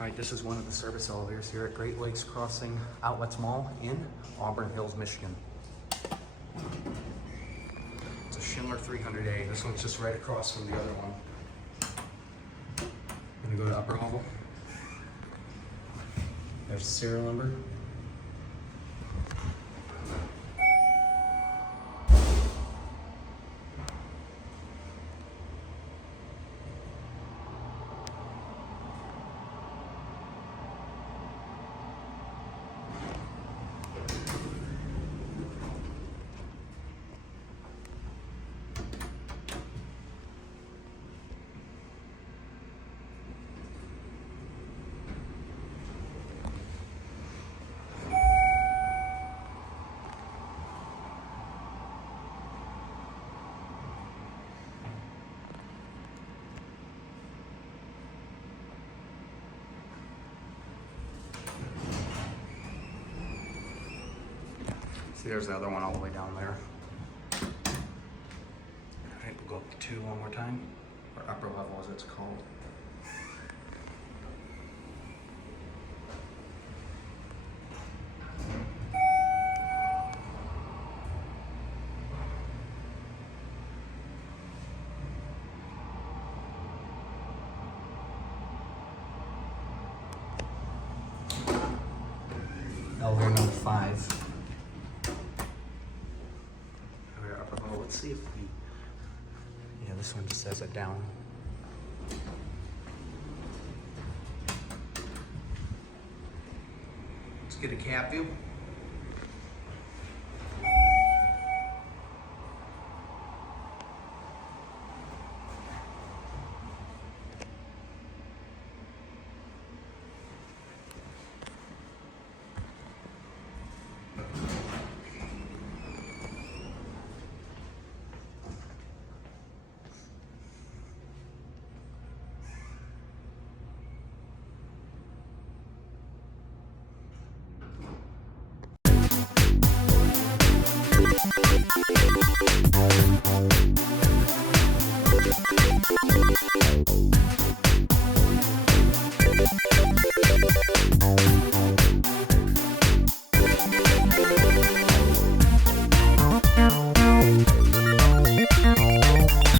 All right, this is one of the service elevators here at Great Lakes Crossing Outlets Mall in Auburn Hills, Michigan. It's a Schindler 300A. This one's just right across from the other one. I'm gonna go to upper level. There's the serial number. See, there's the other one all the way down there. All right, we'll go up to 2 one more time, or upper level as it's called. Elevator number 5. Upper level. Let's see if we. Yeah, this one just says it down. Let's get a cap view.